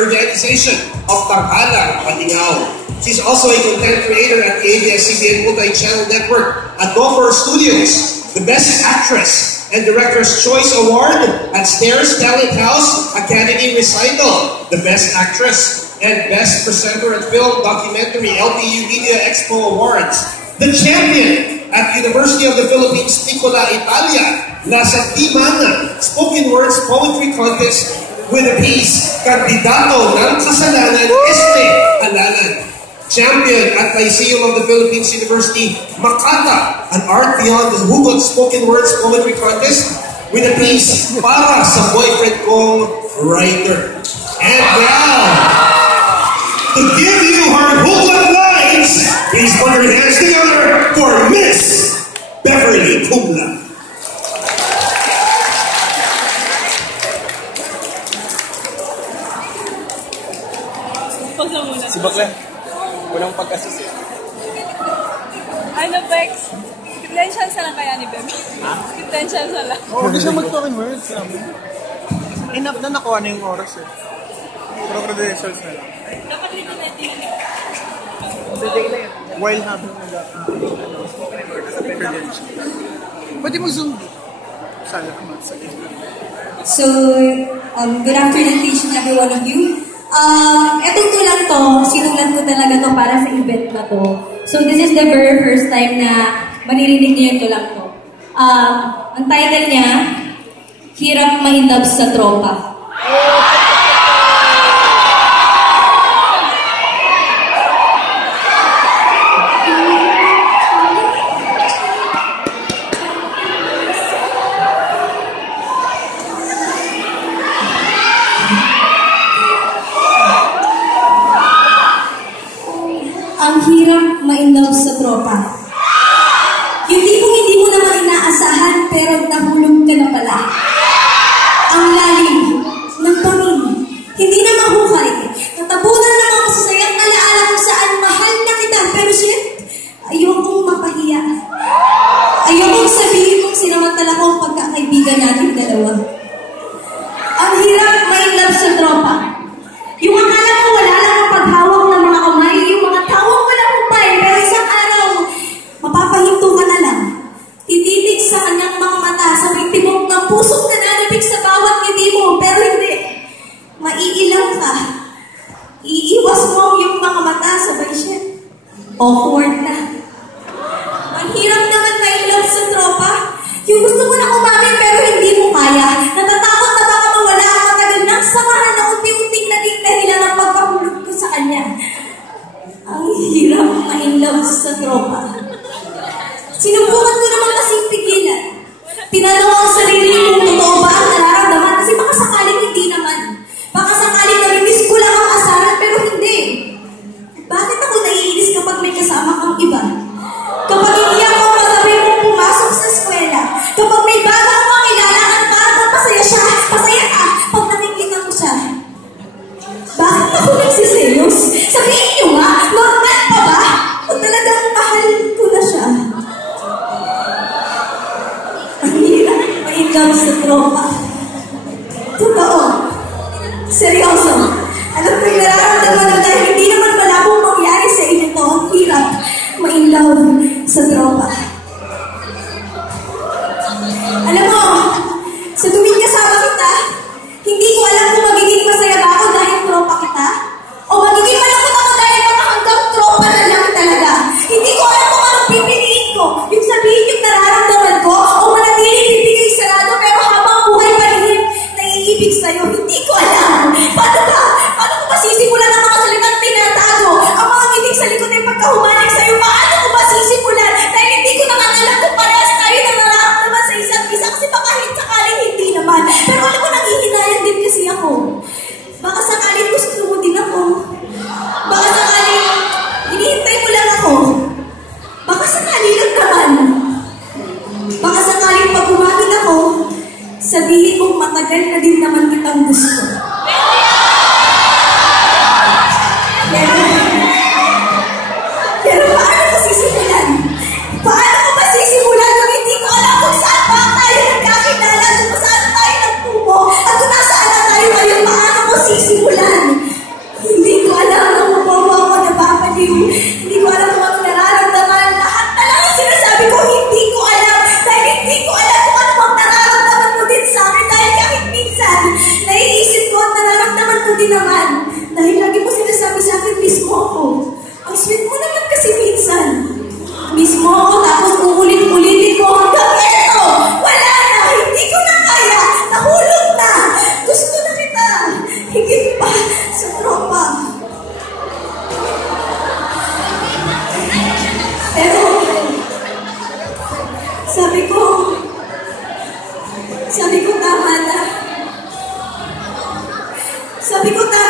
organization of Tanghalang Palingaw. She's also a content creator at ABS-CBN Multi-Channel Network at Gopher Studios, the Best Actress and Director's Choice Award at Stairs Talent House Academy Recital, the Best Actress and Best Presenter at Film Documentary LPU Media Expo Awards, the champion at University of the Philippines Nicola Italia, La Santimana Spoken Words Poetry Contest with the piece Kandidato ng Kasalanan Este Halalan. Champion at Lyceum of the Philippines University Makata, an Art Beyond the Hugot Spoken Words Poetry Contest with the piece Para sa Boyfriend Kong Writer. And now, to give you her Hugot lines, please put your hands together for Miss Beverly Kumla. Si Bakla, walang pag-assist eh. Ano, Bex? Credentials na lang kaya ni Bebe? Ha? Credentials na lang. Oo, hindi siya mag-talking words. Enough na nakuha na yung oras eh. Pero credentials na lang. Dapat rin natin yun. While having credentials. Pwede mo zoom dito. Sana naman sa So, good afternoon to each and every one of you. Etong tulang to, sinulat ko talaga to para sa event na to. So this is the very first time na maririnig niyo yung tulang to. Ang title niya, Hirap Mahindab sa Tropa. Ang hirap ma-inlove sa tropa. Yung tipong hindi mo naman inaasahan pero nahulog ka na pala. Ang lalim ng panin, hindi na mahukay. Natabunan na mga masasayang alaala kung saan mahal na kita. Pero shit, ayokong mapahiya. Ayokong sabihin kung sinamantala ko ang pagkakaibigan natin dalawa. Ang hirap ma-inlove sa tropa. Yung akala mo wala lang ang paghawak ng mga kamay, yung mga tawag walang humpay, pero isang araw, mapapahinto ka na lang. Tititig sa kanyang mga mata, sabay tibok ng pusong nananabig sa bawat ngiti mo, pero hindi. Maiilaw ka. Iiwas mo yung mga mata, sabay siya. Awkward na. Ang hirap naman ma-inlove sa tropa. Yung gusto mo na umamin, pero hindi mo kaya. Natatakot na baka mawala ang matagal ng samahan na unti-unting naging dahilan ng pagkahulog ko sa kanya. Ang hirap ma-inlove sa tropa. Sinubukan ko naman kasing pigilan. Tinanong ang sarili kung totoo ba ang nararamdaman kasi baka sakaling hindi naman. Baka sakaling nami-miss ko lang ang asaran pero hindi. Bakit ako naiinis kapag may kasama kang iba? Kapag hindi ako masabi mong pumasok sa eskwela, kapag may bago akong kilala at parang pasaya siya, pasaya ka pag nakikita ko siya. Bakit ako nagsiselos? Sabihin niyo nga, normal pa ba? O talagang mahal ko na siya? Ang hirap ma-inlove sa tropa. Totoo. Seryoso. Alam ko yung nararamdaman na dahil hindi naman malabong mangyari sa inyo to. Ang hirap ma-inlove sa tropa. Alam mo, sa tuwing kasama kita, hindi ko alam kung magiging masaya ba ako dahil tropa kita, o magiging malungkot ako dahil mga hanggang tropa na lang talaga. Hindi ko alam kung anong pipiliin ko, yung sabihin yung nararamdaman ko, o manatiling bibigay sarado pero habang buhay pa rin naiibig sa'yo. Hindi ko alam. Paano ba? Paano ko ba sisimulan ang mga salitang tinatago? Ang mga ngiting sa likod ay pagkahumaling sa'yo, paano ko ba sisimulan? Dahil hindi ko din naman. Dahil lagi mo sinasabi sa akin, mismo ako. Ang sweet mo naman kasi minsan. Mismo ako, tapos uulit-ulitin mo hanggang eto. Wala na, hindi ko na kaya. Nahulog na. Gusto na kita. Higit pa sa tropa. Pero, sabi ko tama na. Sabi ko tama